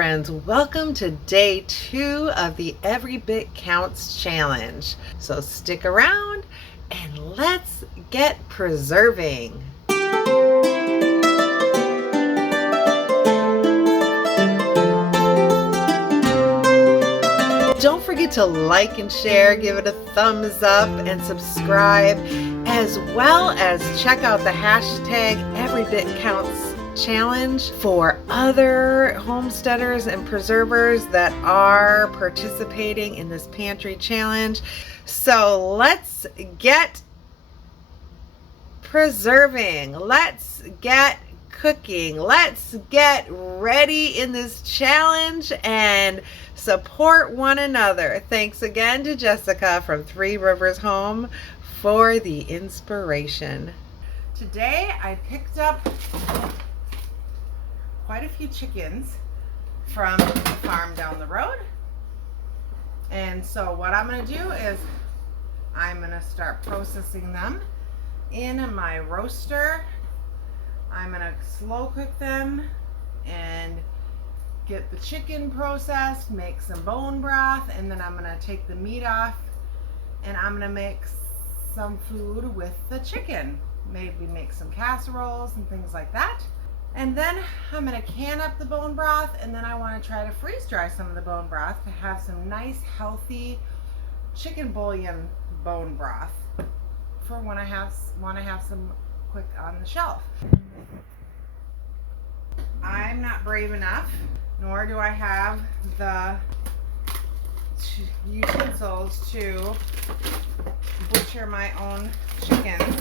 friends, welcome to day 2 of the Every Bit Counts challenge. So stick around and let's get preserving. Don't forget to like and share, give it a thumbs up and subscribe, as well as check out the hashtag EveryBitCounts challenge for other homesteaders and preservers that are participating in this pantry challenge. So let's get preserving, let's get cooking, let's get ready in this challenge and support one another. Thanks again to Jessica from Three Rivers Home for the inspiration. Today I picked up quite a few chickens from the farm down the road. And so what I'm going to do is I'm going to start processing them in my roaster. I'm going to slow cook them and get the chicken processed, make some bone broth, and then I'm going to take the meat off and I'm going to make some food with the chicken. Maybe make some casseroles and things like that. And then I'm going to can up the bone broth, and then I want to try to freeze dry some of the bone broth to have some nice healthy chicken bouillon bone broth for when I want to have some quick on the shelf. I'm not brave enough, nor do I have the utensils to butcher my own chickens.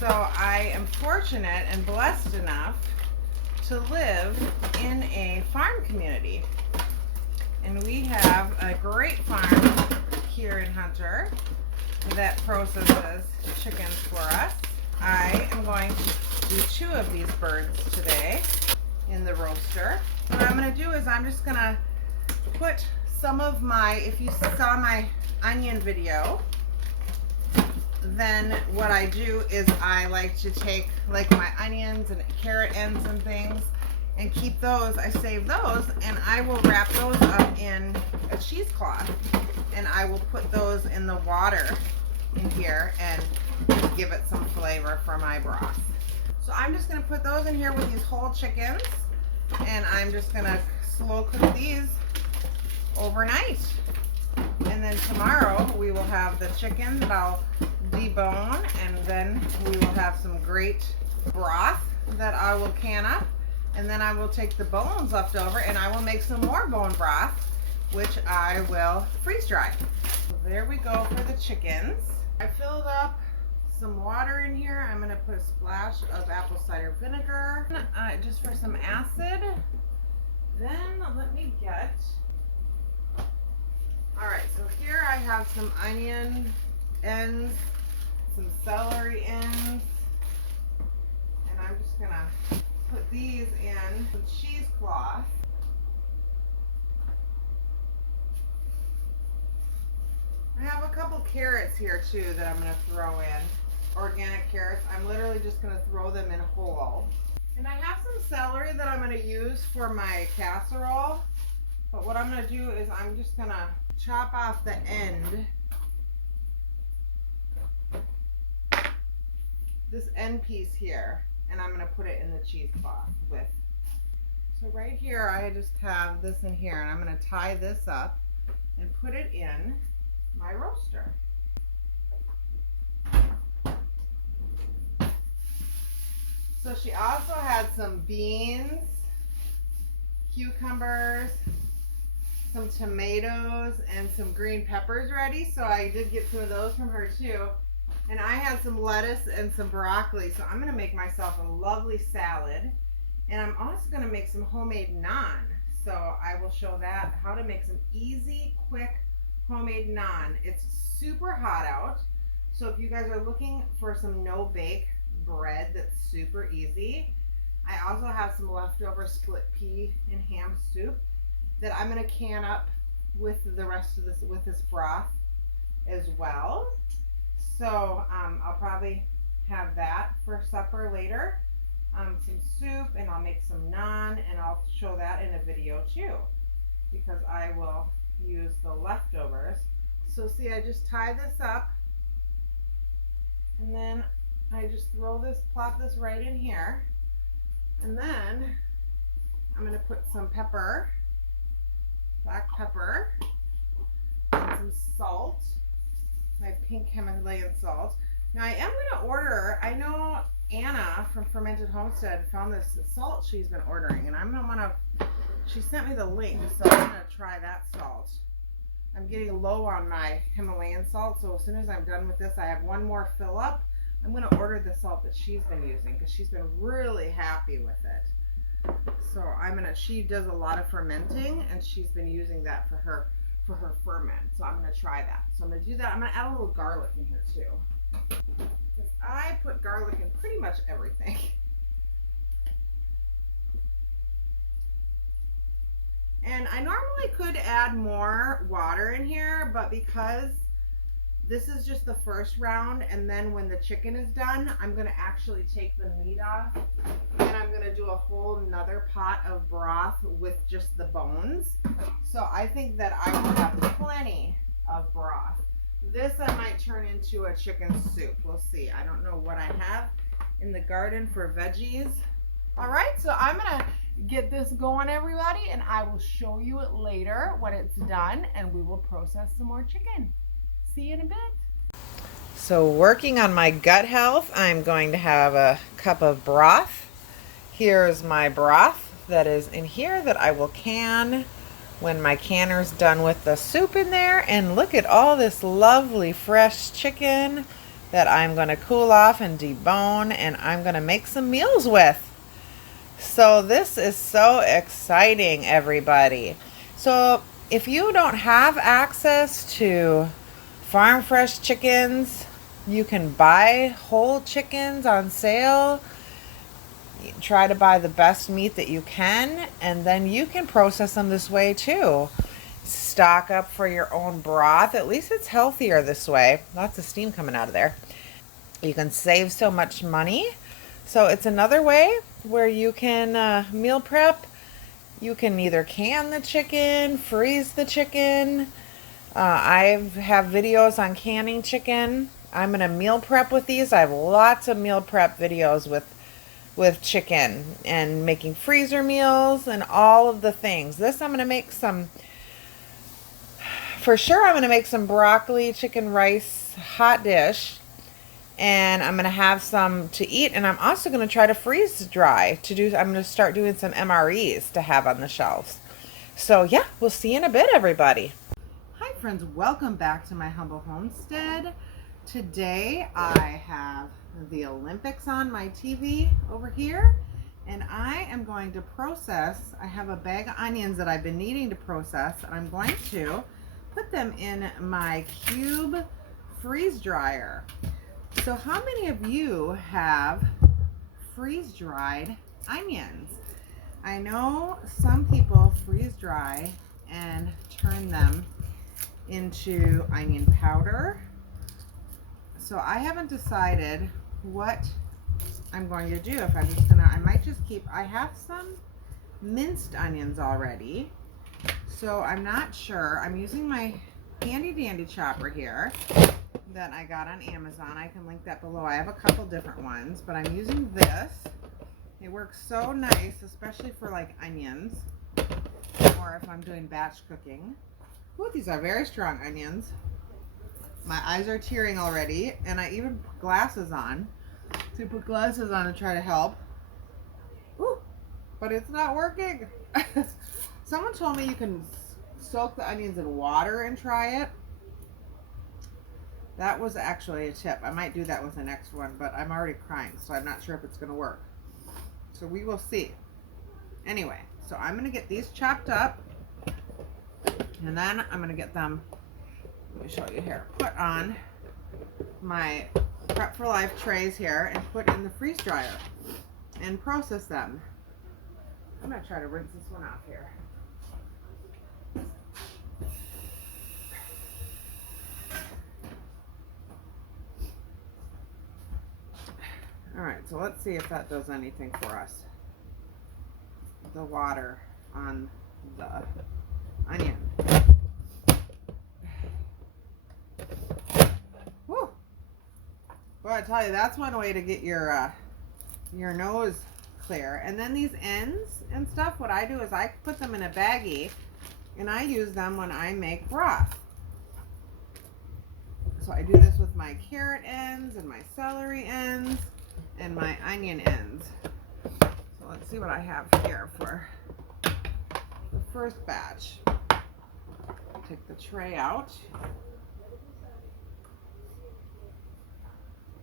So I am fortunate and blessed enough to live in a farm community. And we have a great farm here in Hunter that processes chickens for us. I am going to do 2 of these birds today in the roaster. What I'm going to do is I'm just going to put some of my, if you saw my onion video, then what I do is I like to take like my onions and carrot ends and things and keep those. I save those and I will wrap those up in a cheesecloth and I will put those in the water in here and just give it some flavor for my broth. So I'm just going to put those in here with these whole chickens, and I'm just going to slow cook these overnight. And then tomorrow we will have the chicken that I'll debone, and then we will have some great broth that I will can up, and then I will take the bones left over and I will make some more bone broth, which I will freeze dry. So there we go for the chickens. I filled up some water in here. I'm going to put a splash of apple cider vinegar just for some acid. Then let me get, alright, so here I have some onion ends, some celery ends, and I'm just going to put these in some cheesecloth. I have a couple carrots here too that I'm going to throw in. Organic carrots. I'm literally just going to throw them in whole. And I have some celery that I'm going to use for my casserole. But what I'm going to do is I'm just going to chop off the end. This end piece here. And I'm going to put it in the cheesecloth with. So right here I just have this in here. And I'm going to tie this up and put it in my roaster. So she also had some beans, cucumbers, some tomatoes, and some green peppers ready. So I did get some of those from her too. And I had some lettuce and some broccoli. So I'm going to make myself a lovely salad. And I'm also going to make some homemade naan. So I will show that, how to make some easy, quick homemade naan. It's super hot out, so if you guys are looking for some no-bake bread that's super easy, I also have some leftover split pea and ham soup that I'm going to can up with the rest of this, with this broth as well. So I'll probably have that for supper later. some soup, and I'll make some naan, and I'll show that in a video too, because I will use the leftovers. So see, I just tie this up, and then I just plop this right in here, and then I'm gonna put some pepper, black pepper, and some salt, my pink Himalayan salt. Now I am gonna order, I know Anna from Fermented Homestead found this salt she's been ordering, and I'm gonna wanna, she sent me the link, so I'm gonna try that salt. I'm getting low on my Himalayan salt, so as soon as I'm done with this, I have one more fill up. I'm going to order the salt that she's been using because she's been really happy with it. So she does a lot of fermenting, and she's been using that for her ferment. So I'm going to try that. So I'm going to do that. I'm going to add a little garlic in here too, because I put garlic in pretty much everything. And I normally could add more water in here, but because this is just the first round, and then when the chicken is done, I'm going to actually take the meat off, and I'm going to do a whole nother pot of broth with just the bones. So I think that I will have plenty of broth. This I might turn into a chicken soup. We'll see. I don't know what I have in the garden for veggies. All right, so I'm going to get this going, everybody, and I will show you it later when it's done, and we will process some more chicken. See you in a bit. So working on my gut health, I'm going to have a cup of broth. Here's my broth that is in here that I will can when my canner's done with the soup in there. And look at all this lovely fresh chicken that I'm going to cool off and debone, and I'm going to make some meals with. So this is so exciting, everybody. So if you don't have access to farm fresh chickens, you can buy whole chickens on sale. Try to buy the best meat that you can, and then you can process them this way too. Stock up for your own broth. At least it's healthier this way. Lots of steam coming out of there. You can save so much money. So it's another way where you can meal prep. You can either can the chicken, freeze the chicken. I have videos on canning chicken. I'm going to meal prep with these. I have lots of meal prep videos with chicken and making freezer meals and all of the things. This I'm going to make some, for sure I'm going to make some broccoli chicken rice hot dish. And I'm going to have some to eat, and I'm also going to try to freeze dry I'm going to start doing some MREs to have on the shelves. So yeah, we'll see you in a bit, everybody. Hi friends, welcome back to my humble homestead. Today I have the Olympics on my TV over here, and I am going to process, I have a bag of onions that I've been needing to process, and I'm going to put them in my cube freeze dryer. So how many of you have freeze-dried onions? I know some people freeze dry and turn them into onion powder. So I haven't decided what I'm going to do. If I'm just gonna, I might just keep, I have some minced onions already. So I'm not sure. I'm using my handy dandy chopper here that I got on Amazon. I can link that below. I have a couple different ones, but I'm using this. It works so nice, especially for like onions, or if I'm doing batch cooking. Ooh, these are very strong onions. My eyes are tearing already, and I even put glasses on. So put glasses on to try to help. Ooh, but it's not working. Someone told me you can soak the onions in water and try it. That was actually a tip. I might do that with the next one, but I'm already crying, so I'm not sure if it's going to work. So we will see. Anyway, so I'm going to get these chopped up, and then I'm going to get them, let me show you here, put on my Prep for Life trays here and put in the freeze dryer and process them. I'm going to try to rinse this one off here. All right, so let's see if that does anything for us. The water on the onion. Whew. Well, I tell you, that's one way to get your nose clear. And then these ends and stuff, what I do is I put them in a baggie and I use them when I make broth. So I do this with my carrot ends and my celery ends and my onion ends. So let's see what I have here for the first batch. Take the tray out.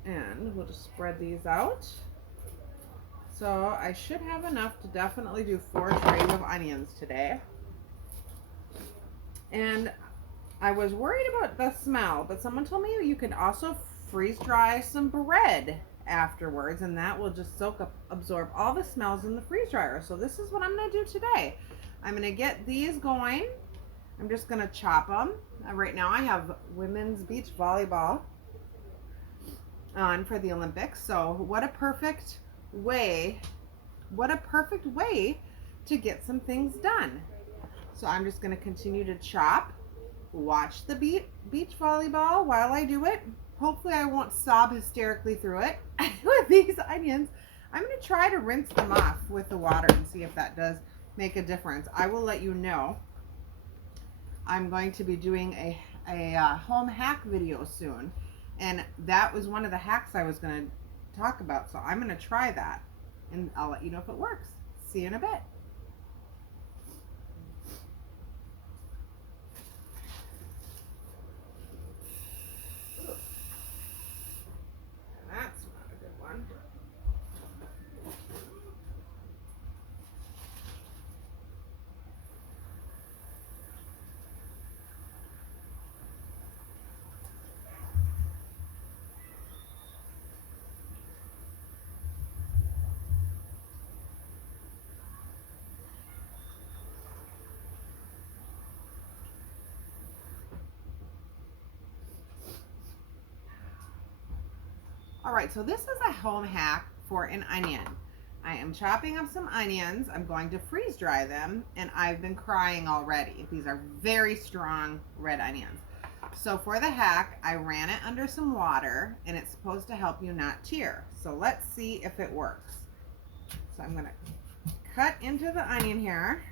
And we'll just spread these out. So I should have enough to definitely do 4 trays of onions today. And I was worried about the smell, but someone told me you can also freeze dry some bread afterwards, and that will just absorb all the smells in the freeze dryer. So this is what I'm going to do today. I'm going to get these going. I'm just going to chop them. Right now I have women's beach volleyball on for the Olympics. So what a perfect way to get some things done. So I'm just going to continue to chop, watch the beach volleyball while I do it. Hopefully I won't sob hysterically through it with these onions. I'm going to try to rinse them off with the water and see if that does make a difference. I will let you know. I'm going to be doing a home hack video soon, and that was one of the hacks I was going to talk about. So I'm going to try that, and I'll let you know if it works. See you in a bit. That's not a good one. All right, so this is a home hack for an onion. I am chopping up some onions. I'm going to freeze dry them, and I've been crying already. These are very strong red onions. So for the hack, I ran it under some water, and it's supposed to help you not tear. So let's see if it works. So I'm going to cut into the onion here,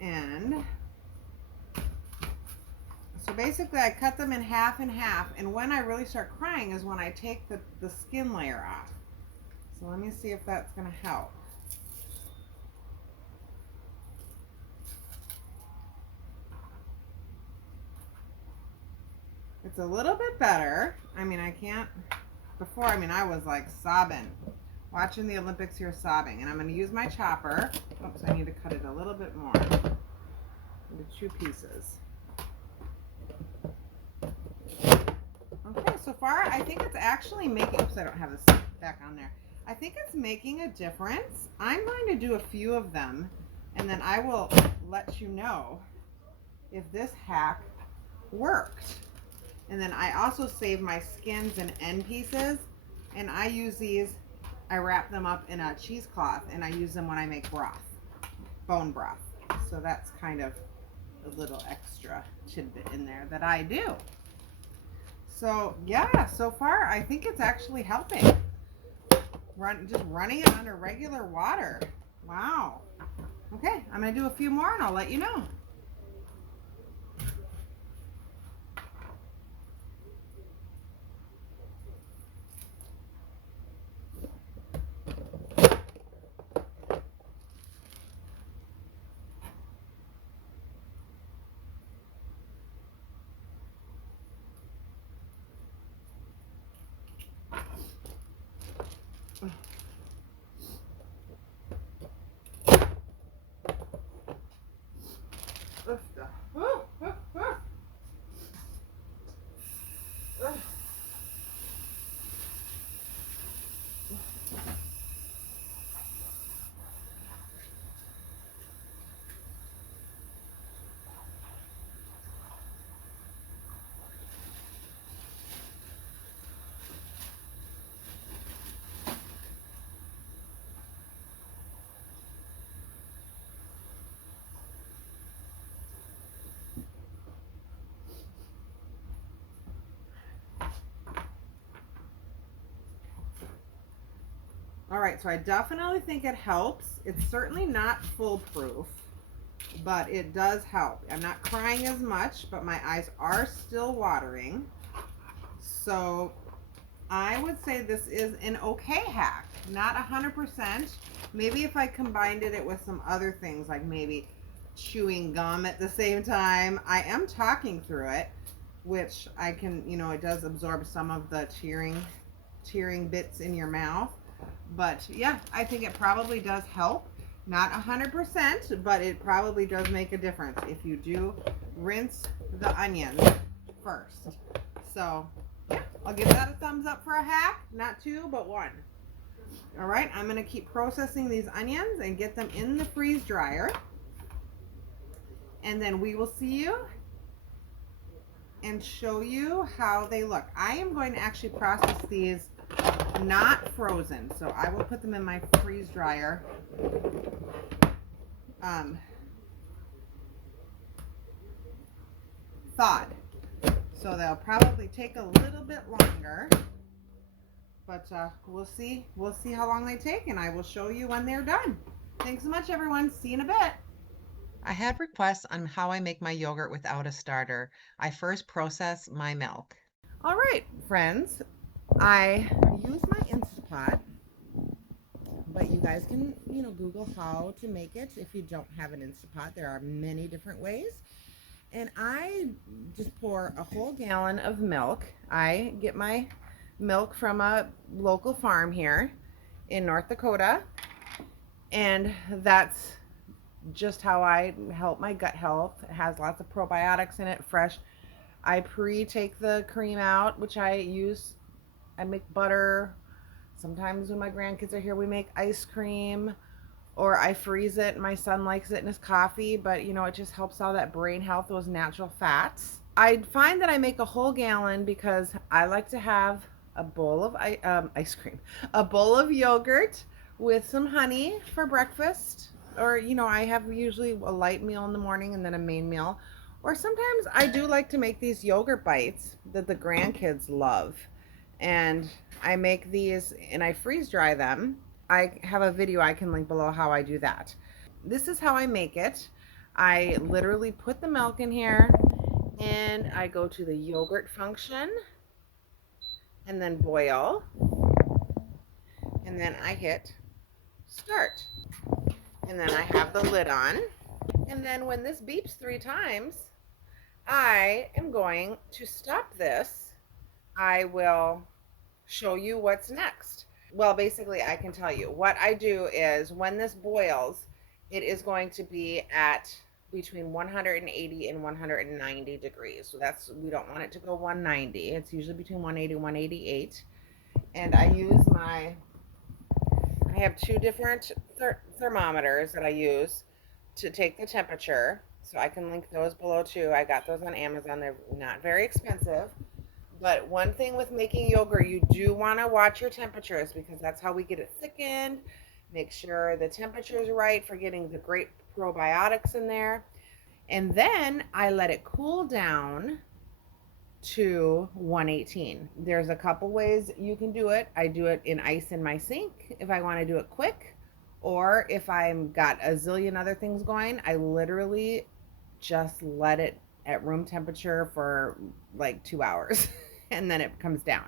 and so basically I cut them in half and half, and when I really start crying is when I take the skin layer off. So let me see if that's going to help. It's a little bit better. I mean, I can't, before, I mean, I was like sobbing, watching the Olympics here sobbing, and I'm going to use my chopper. Oops, I need to cut it a little bit more into 2 pieces. Okay, so far I think it's actually making, oops, I don't have this back on there. I think it's making a difference. I'm going to do a few of them, and then I will let you know if this hack worked. And then I also save my skins and end pieces, and I use these, I wrap them up in a cheesecloth, and I use them when I make broth, bone broth. So that's kind of a little extra tidbit in there that I do. So yeah, so far I think it's actually helping. Just running it under regular water. Wow. Okay, I'm gonna do a few more and I'll let you know. All right, so I definitely think it helps. It's certainly not foolproof, but it does help. I'm not crying as much, but my eyes are still watering. So I would say this is an okay hack. Not 100%. Maybe if I combined it with some other things, like maybe chewing gum at the same time. I am talking through it, which I can, you know, it does absorb some of the tearing bits in your mouth. But yeah, I think it probably does help. Not 100%, but it probably does make a difference if you do rinse the onions first. So yeah, I'll give that a thumbs up for a hack. Not two, but one. All right, I'm gonna keep processing these onions and get them in the freeze dryer. And then we will see you and show you how they look. I am going to actually process these not frozen, so I will put them in my freeze dryer. Thawed. So they'll probably take a little bit longer, but we'll see how long they take, and I will show you when they're done. Thanks so much, everyone. See you in a bit. I had requests on how I make my yogurt without a starter. I first process my milk. All right, friends, I use my Instapot, but you guys can, you know, Google how to make it if you don't have an Instapot. There are many different ways. And I just pour a whole gallon of milk. I get my milk from a local farm here in North Dakota, and that's just how I help my gut health. It has lots of probiotics in it, fresh. I pre-take the cream out, which I use. I make butter. Sometimes when my grandkids are here, we make ice cream, or I freeze it. My son likes it in his coffee, but you know, it just helps all that brain health, those natural fats. I find that I make a whole gallon because I like to have a bowl of ice cream, a bowl of yogurt with some honey for breakfast. Or, you know, I have usually a light meal in the morning and then a main meal. Or sometimes I do like to make these yogurt bites that the grandkids love. And I make these and I freeze dry them. I have a video I can link below how I do that. This is how I make it. I literally put the milk in here and I go to the yogurt function and then boil. And then I hit start. And then I have the lid on. And then when this beeps 3 times, I am going to stop this. I will show you what's next. Well, basically, I can tell you. What I do is when this boils, it is going to be at between 180 and 190 degrees. So we don't want it to go 190. It's usually between 180 and 188. And I have 2 different thermometers that I use to take the temperature. So I can link those below too. I got those on Amazon. They're not very expensive. But one thing with making yogurt, you do want to watch your temperatures because that's how we get it thickened. Make sure the temperature is right for getting the great probiotics in there. And then I let it cool down to 118. There's a couple ways you can do it. I do it in ice in my sink if I want to do it quick, or if I've got a zillion other things going, I literally just let it at room temperature for like 2 hours and then it comes down.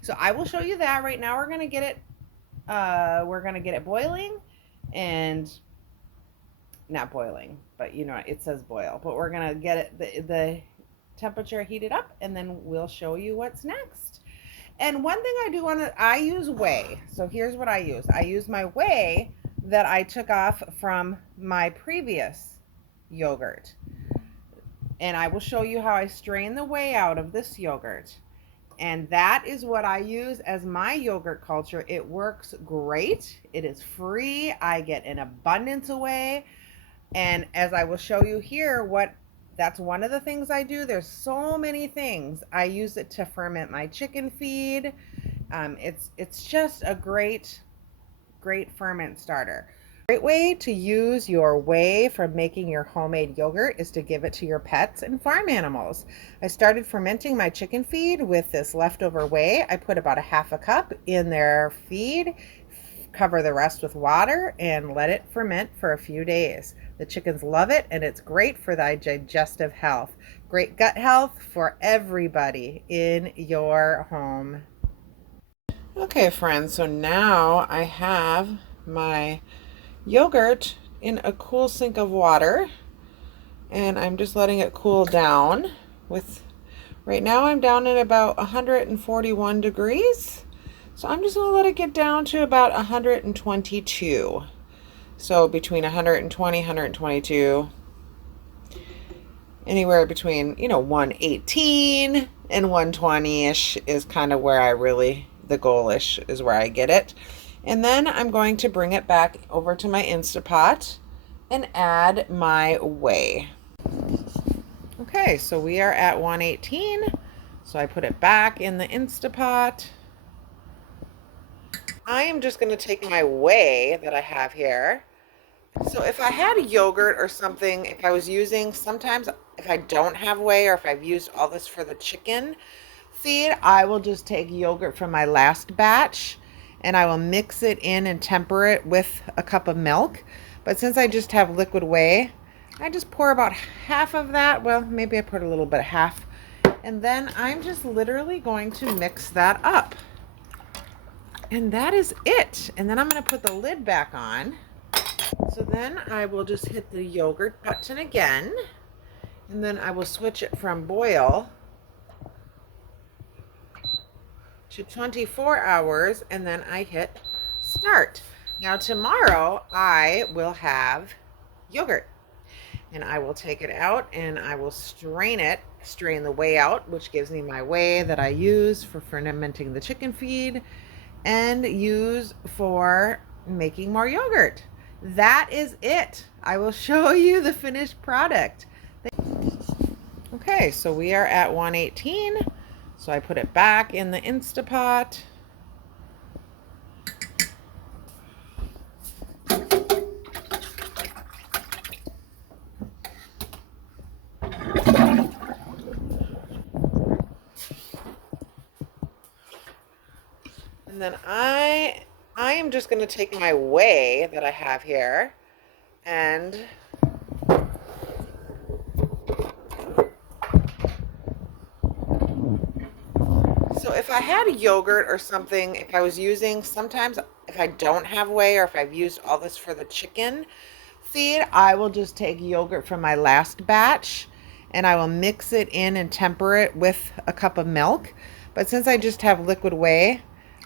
So I will show you that. Right now we're going to get it boiling, and not boiling, but you know, it says boil, but we're going to get it the temperature heated up, and then we'll show you what's next. And one thing I use whey. So here's what I use. I use my whey that I took off from my previous yogurt. And I will show you how I strain the whey out of this yogurt. And that is what I use as my yogurt culture. It works great. It is free. I get an abundance of whey. And as I will show you here, that's one of the things I do. There's so many things. I use it to ferment my chicken feed. It's just a great ferment starter. Great way to use your whey for making your homemade yogurt is to give it to your pets and farm animals. I started fermenting my chicken feed with this leftover whey. I put about a half a cup in their feed, cover the rest with water and let it ferment for a few days. The chickens love it, and it's great for thy digestive health. Great gut health for everybody in your home. Okay, friends, so now I have my yogurt in a cool sink of water, and I'm just letting it cool down. Right now I'm down at about 141 degrees. So I'm just going to let it get down to about 122. So between 120, 122, anywhere between, 118 and 120-ish is kind of where the goal-ish is where I get it. And then I'm going to bring it back over to my Instapot and add my whey. Okay, so we are at 118. So I put it back in the Instapot. I am just going to take my whey that I have here. So if I had yogurt or something, if I was using, sometimes if I don't have whey or if I've used all this for the chicken feed, I will just take yogurt from my last batch and I will mix it in and temper it with a cup of milk. But since I just have liquid whey, I just pour about half of that. Well, maybe I put a little bit, half. And then I'm just literally going to mix that up. And that is it. And then I'm going to put the lid back on. So then I will just hit the yogurt button again. And then I will switch it from boil to 24 hours. And then I hit start. Now tomorrow I will have yogurt. And I will take it out and I will strain the whey out, which gives me my whey that I use for fermenting the chicken feed and use for making more yogurt. That is it. I will show you the finished product. Okay, so we are at 118. So I put it back in the Instapot. And then I am just going to take my whey that I have here and so if I had yogurt or something, if I was using, sometimes if I don't have whey or if I've used all this for the chicken feed, I will just take yogurt from my last batch and I will mix it in and temper it with a cup of milk. But since I just have liquid whey,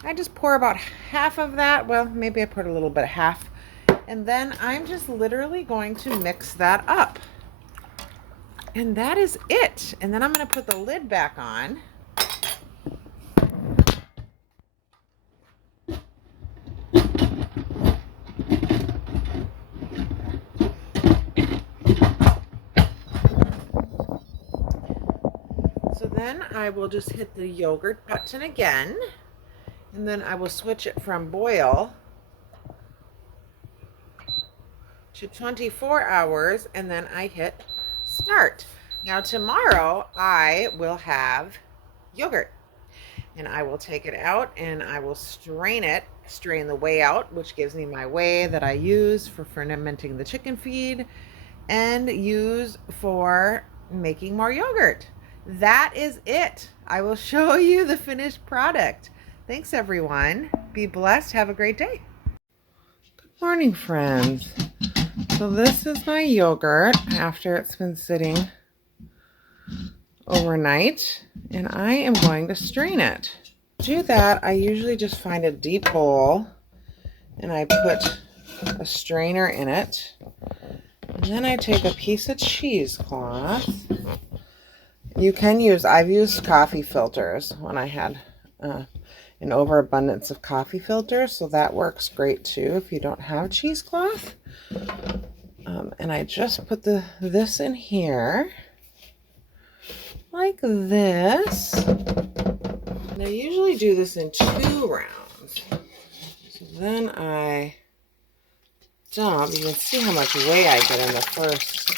I just pour about half of that. Well, maybe I put a little bit, half. And then I'm just literally going to mix that up. And that is it. And then I'm going to put the lid back on. So then I will just hit the yogurt button again. And then I will switch it from boil to 24 hours and then I hit start. Now tomorrow I will have yogurt and I will take it out and I will strain the whey out, which gives me my whey that I use for fermenting the chicken feed and use for making more yogurt. That is it. I will show you the finished product. Thanks, everyone. Be blessed. Have a great day. Good morning, friends. So this is my yogurt after it's been sitting overnight, and I am going to strain it. To do that, I usually just find a deep bowl, and I put a strainer in it. And then I take a piece of cheesecloth. I've used coffee filters when I had an overabundance of coffee filters, so that works great too if you don't have cheesecloth. And I just put this in here like this. And I usually do this in 2 rounds. So then I dump. You can see how much whey I get in the first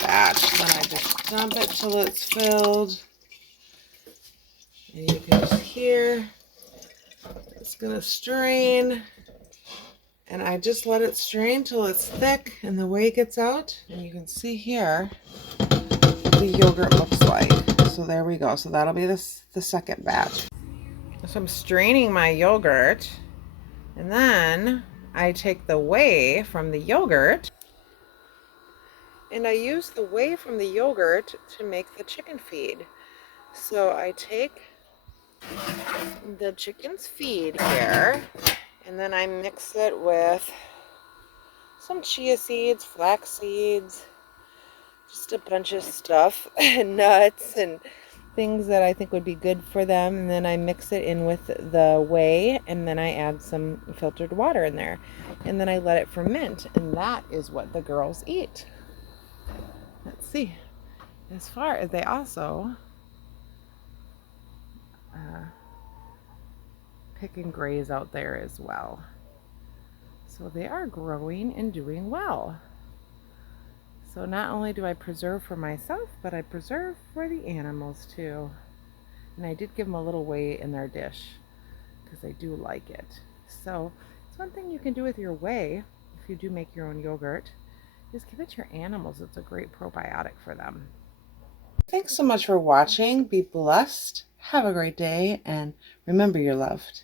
batch. Then I just dump it till it's filled. And you can just hear it's going to strain. And I just let it strain till it's thick and the whey gets out. And you can see here what the yogurt looks like. So there we go. So that'll be the second batch. So I'm straining my yogurt. And then I take the whey from the yogurt. And I use the whey from the yogurt to make the chicken feed. So I take the chicken's feed here. And then I mix it with some chia seeds, flax seeds, just a bunch of stuff, and nuts and things that I think would be good for them. And then I mix it in with the whey, and then I add some filtered water in there. And then I let it ferment, and that is what the girls eat. Let's see. As far as they also pick and graze out there as well. So they are growing and doing well. So not only do I preserve for myself, but I preserve for the animals too. And I did give them a little whey in their dish because they do like it. So it's one thing you can do with your whey, if you do make your own yogurt, is give it to your animals. It's a great probiotic for them. Thanks so much for watching. Be blessed. Have a great day, and remember you're loved.